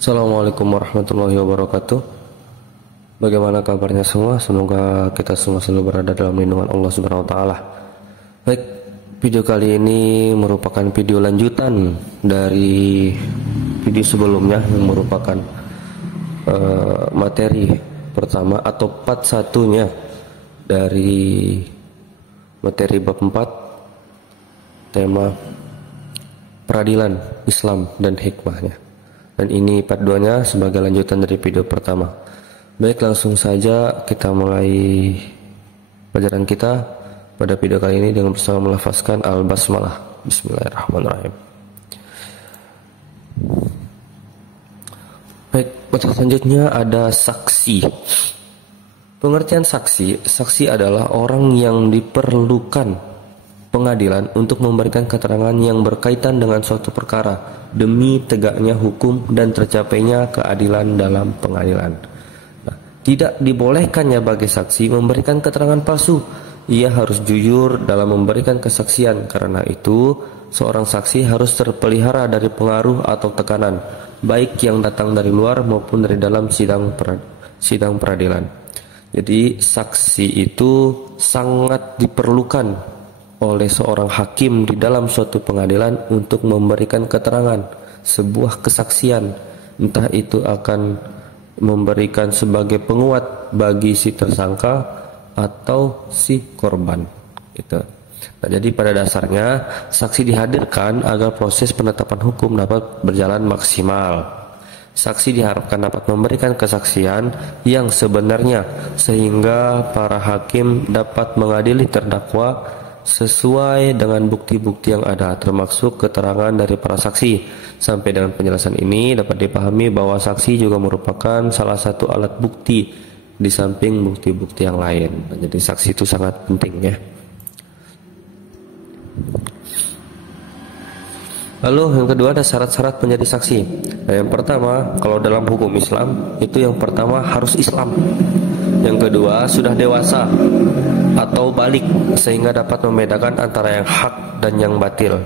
Assalamualaikum warahmatullahi wabarakatuh. Bagaimana kabarnya semua? Semoga kita semua selalu berada dalam lindungan Allah Subhanahu wa taala. Baik, video kali ini merupakan video lanjutan dari video sebelumnya yang merupakan materi pertama atau part satunya dari materi bab 4 tema peradilan Islam dan hikmahnya. Dan ini part 2-nya sebagai lanjutan dari video pertama. Baik, langsung saja kita mulai pelajaran kita pada video kali ini dengan bersama melafazkan al-basmalah. Bismillahirrahmanirrahim. Baik, pada selanjutnya ada saksi. Pengertian saksi adalah orang yang diperlukan pengadilan untuk memberikan keterangan yang berkaitan dengan suatu perkara demi tegaknya hukum dan tercapainya keadilan dalam pengadilan. Nah, tidak dibolehkannya bagi saksi memberikan keterangan palsu. Ia harus jujur dalam memberikan kesaksian. Karena itu, seorang saksi harus terpelihara dari pengaruh atau tekanan, baik yang datang dari luar maupun dari dalam sidang peradilan. Jadi, saksi itu sangat diperlukan oleh seorang hakim di dalam suatu pengadilan untuk memberikan keterangan, sebuah kesaksian, entah itu akan memberikan sebagai penguat bagi si tersangka atau si korban gitu. Nah, jadi pada dasarnya saksi dihadirkan agar proses penetapan hukum dapat berjalan maksimal. Saksi diharapkan dapat memberikan kesaksian yang sebenarnya sehingga para hakim dapat mengadili terdakwa sesuai dengan bukti-bukti yang ada, termasuk keterangan dari para saksi. Sampai dengan penjelasan ini dapat dipahami bahwa saksi juga merupakan salah satu alat bukti di samping bukti-bukti yang lain. Jadi saksi itu sangat penting ya. Lalu yang kedua ada syarat-syarat menjadi saksi. Nah, yang pertama, kalau dalam hukum Islam itu yang pertama harus Islam. Yang kedua sudah dewasa atau balik sehingga dapat membedakan antara yang hak dan yang batil.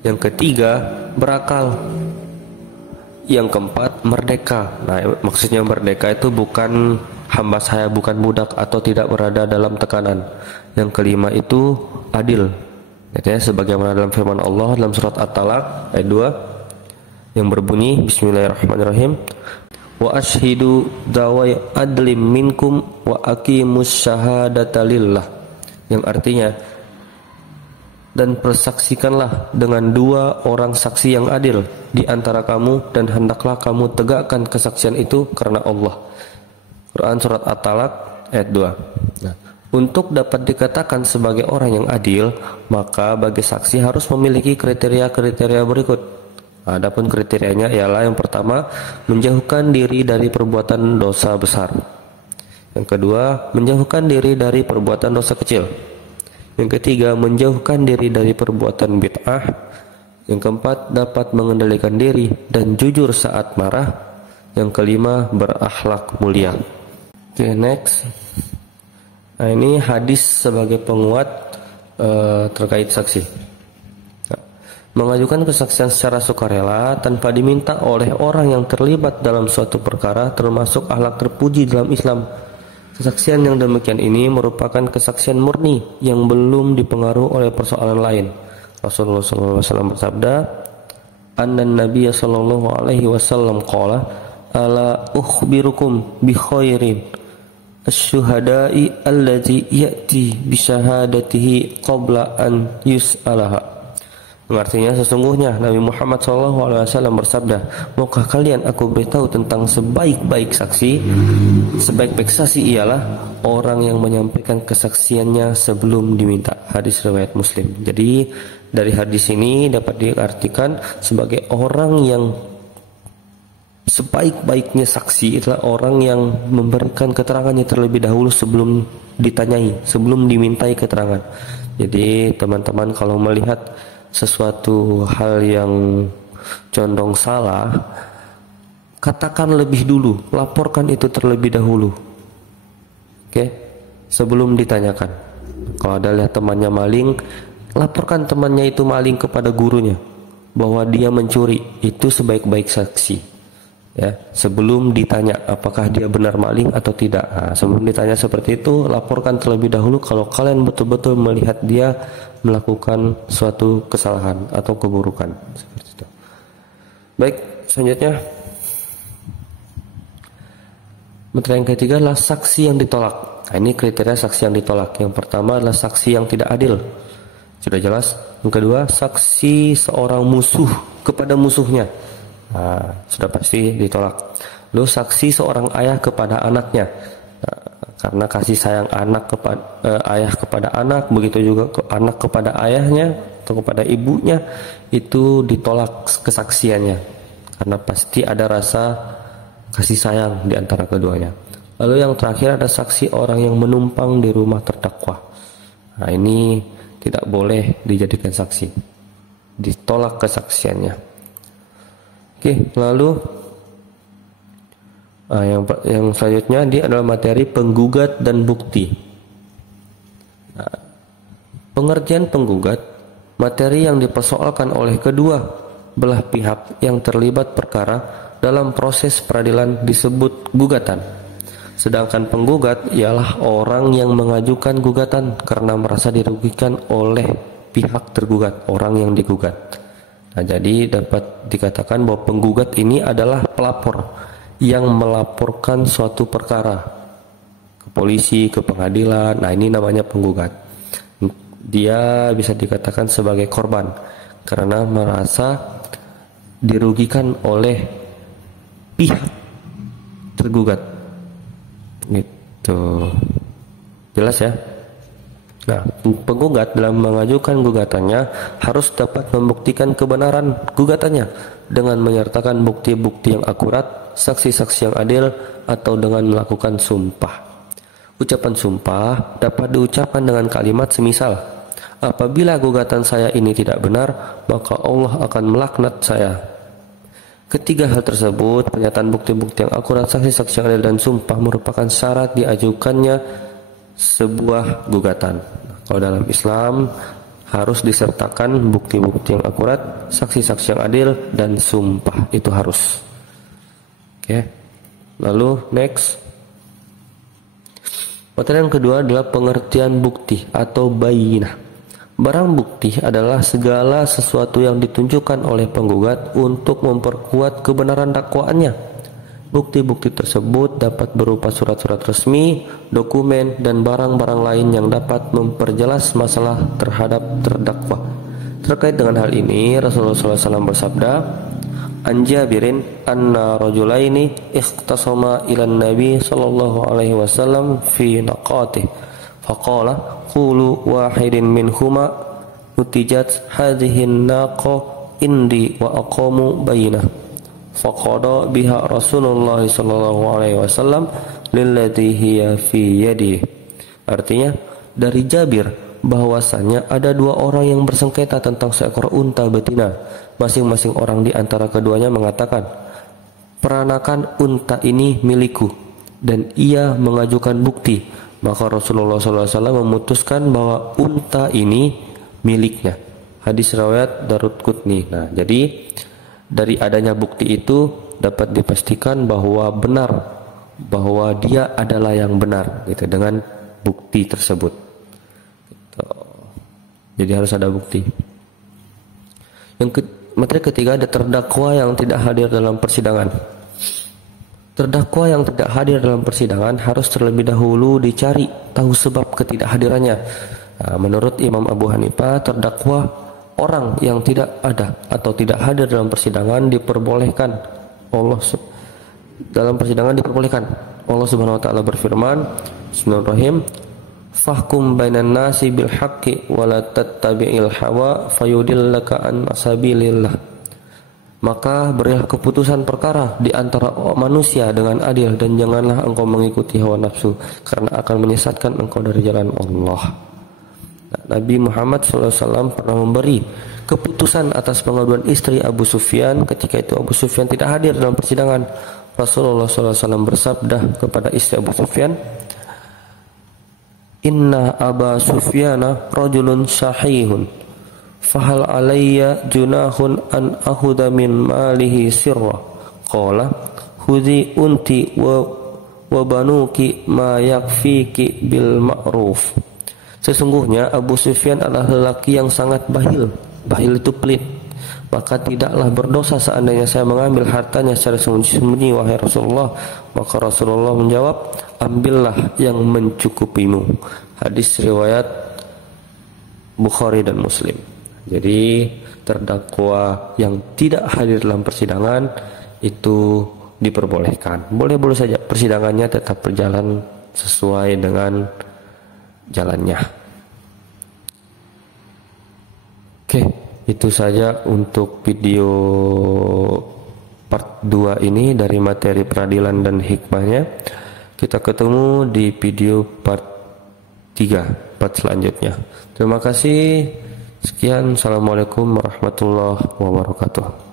Yang ketiga berakal. Yang keempat merdeka. Nah, maksudnya merdeka itu bukan hamba saya, bukan budak atau tidak berada dalam tekanan. Yang kelima itu adil. Ya, sebagaimana dalam firman Allah dalam surat At-Talaq ayat 2 yang berbunyi Bismillahirrahmanirrahim. Wa ashhidu dawai adlim minkum wa aqimus syahadata lillah, yang artinya dan persaksikanlah dengan dua orang saksi yang adil di antara kamu dan hendaklah kamu tegakkan kesaksian itu karena Allah. Quran surat At-Talaq ayat 2. Nah, untuk dapat dikatakan sebagai orang yang adil, maka bagi saksi harus memiliki kriteria-kriteria berikut. Adapun kriterianya ialah yang pertama, menjauhkan diri dari perbuatan dosa besar. Yang kedua, menjauhkan diri dari perbuatan dosa kecil. Yang ketiga, menjauhkan diri dari perbuatan bid'ah. Yang keempat, dapat mengendalikan diri dan jujur saat marah. Yang kelima, berakhlak mulia. Oke, next. Nah, ini hadis sebagai penguat terkait saksi. Mengajukan kesaksian secara sukarela tanpa diminta oleh orang yang terlibat dalam suatu perkara termasuk akhlak terpuji dalam Islam. Kesaksian yang demikian ini merupakan kesaksian murni yang belum dipengaruhi oleh persoalan lain. Rasulullah SAW bersabda, "Annan Nabiya sallallahu alaihi wasallam qala, ala ukhbirukum bi khairin asy-syuhada'i allazi ya'ti bi syahadatihi qabla an yus'alaha." Artinya sesungguhnya Nabi Muhammad SAW bersabda, maukah kalian aku beritahu tentang sebaik-baik saksi? Sebaik-baik saksi ialah orang yang menyampaikan kesaksiannya sebelum diminta. Hadis riwayat Muslim. Jadi dari hadis ini dapat diartikan sebagai orang yang sebaik-baiknya saksi adalah orang yang memberikan keterangannya terlebih dahulu sebelum ditanyai, sebelum dimintai keterangan. Jadi teman-teman kalau melihat sesuatu hal yang condong salah, katakan lebih dulu, laporkan itu terlebih dahulu. Oke, sebelum ditanyakan. Kalau ada lihat temannya maling, laporkan temannya itu maling kepada gurunya bahwa dia mencuri. Itu sebaik-baik saksi. ya, sebelum ditanya apakah dia benar maling atau tidak. Nah, sebelum ditanya seperti itu, laporkan terlebih dahulu kalau kalian betul-betul melihat dia melakukan suatu kesalahan atau keburukan seperti itu. Baik, selanjutnya materi yang ketiga adalah saksi yang ditolak. Nah, ini kriteria saksi yang ditolak. Yang pertama adalah saksi yang tidak adil. Sudah jelas. Yang kedua, saksi seorang musuh kepada musuhnya. Nah, sudah pasti ditolak. Lalu saksi seorang ayah kepada anaknya. Nah, karena kasih sayang anak kepada ayah kepada anak, begitu juga anak kepada ayahnya atau kepada ibunya, itu ditolak kesaksiannya. Karena pasti ada rasa kasih sayang di antara keduanya. Lalu yang terakhir ada saksi orang yang menumpang di rumah terdakwa. Nah, ini tidak boleh dijadikan saksi. Ditolak kesaksiannya. Oke, lalu yang selanjutnya dia adalah materi penggugat dan bukti. Nah, pengertian penggugat, materi yang dipersoalkan oleh kedua belah pihak yang terlibat perkara dalam proses peradilan disebut gugatan. Sedangkan penggugat ialah orang yang mengajukan gugatan karena merasa dirugikan oleh pihak tergugat, orang yang digugat. Nah, jadi dapat dikatakan bahwa penggugat ini adalah pelapor yang melaporkan suatu perkara ke polisi, ke pengadilan. Nah, ini namanya penggugat. Dia bisa dikatakan sebagai korban karena merasa dirugikan oleh pihak tergugat. Gitu. Jelas ya? Nah, penggugat dalam mengajukan gugatannya harus dapat membuktikan kebenaran gugatannya dengan menyertakan bukti-bukti yang akurat, saksi-saksi yang adil, atau dengan melakukan sumpah. Ucapan sumpah dapat diucapkan dengan kalimat semisal, apabila gugatan saya ini tidak benar, maka Allah akan melaknat saya. Ketiga hal tersebut, pernyataan bukti-bukti yang akurat, saksi-saksi yang adil, dan sumpah merupakan syarat diajukannya sebuah gugatan. Kalau dalam Islam harus disertakan bukti-bukti yang akurat, saksi-saksi yang adil, dan sumpah. Itu harus. Oke. Lalu next. Materi yang kedua adalah pengertian bukti atau bayinah. Barang bukti adalah segala sesuatu yang ditunjukkan oleh penggugat untuk memperkuat kebenaran dakwaannya. Bukti-bukti tersebut dapat berupa surat-surat resmi, dokumen, dan barang-barang lain yang dapat memperjelas masalah terhadap terdakwa. Terkait dengan hal ini, Rasulullah SAW bersabda, "An Jabirin anna rajulaini ikhtasama ila Nabi sallallahu alaihi wasallam fi naqatih. Faqala qulu wahidin minhuma nutijat hadhihi an-naqa indi wa aqamu bainah. Faqada biha Rasulullah sallallahu alaihi wasallam lilladhi hiya fi yadihi." Artinya dari Jabir bahwasanya ada dua orang yang bersengketa tentang seekor unta betina. Masing-masing orang di antara keduanya mengatakan, "Peranakan unta ini milikku," dan ia mengajukan bukti. Maka Rasulullah SAW memutuskan bahwa unta ini miliknya. Hadis riwayat Daruqutni. Nah, jadi dari adanya bukti itu dapat dipastikan bahwa benar, bahwa dia adalah yang benar, gitu, dengan bukti tersebut. Gitu. Jadi harus ada bukti. Materi ketiga ada terdakwa yang tidak hadir dalam persidangan. Terdakwa yang tidak hadir dalam persidangan harus terlebih dahulu dicari tahu sebab ketidakhadirannya. Nah, menurut Imam Abu Hanifah, terdakwa orang yang tidak ada atau tidak hadir dalam persidangan diperbolehkan. Dalam persidangan diperbolehkan. Allah Subhanahu wa taala berfirman, Bismillahirrahmanirrahim, "Fahkum bainan nasi bil haqqi wa la tattabi'il hawa fayudillaka an sabilillah." Maka berilah keputusan perkara di antara manusia dengan adil, dan janganlah engkau mengikuti hawa nafsu, karena akan menyesatkan engkau dari jalan Allah. Nah, Nabi Muhammad SAW pernah memberi keputusan atas pengaduan istri Abu Sufyan. Ketika itu Abu Sufyan tidak hadir dalam persidangan. Rasulullah SAW bersabda kepada istri Abu Sufyan, "Inna Aba Sufyana rajulun sahihun. Fahal alayya junahun an akhudha min malihi sirra." qala khudhi unti wa banuki ma yakfiki bil ma'ruf. Sesungguhnya Abu Sufyan adalah lelaki yang sangat bahil. Bahil itu pelit. Maka tidaklah berdosa seandainya saya mengambil hartanya secara sembunyi-sembunyi, wahai Rasulullah. Maka Rasulullah menjawab, ambillah yang mencukupimu. Hadis riwayat Bukhari dan Muslim. Jadi terdakwa yang tidak hadir dalam persidangan itu diperbolehkan. Boleh-boleh saja persidangannya tetap berjalan sesuai dengan jalannya. Oke, itu saja untuk video part 2 ini dari materi peradilan dan hikmahnya. Kita ketemu di video part 3, part selanjutnya. Terima kasih. Sekian, assalamualaikum warahmatullahi wabarakatuh.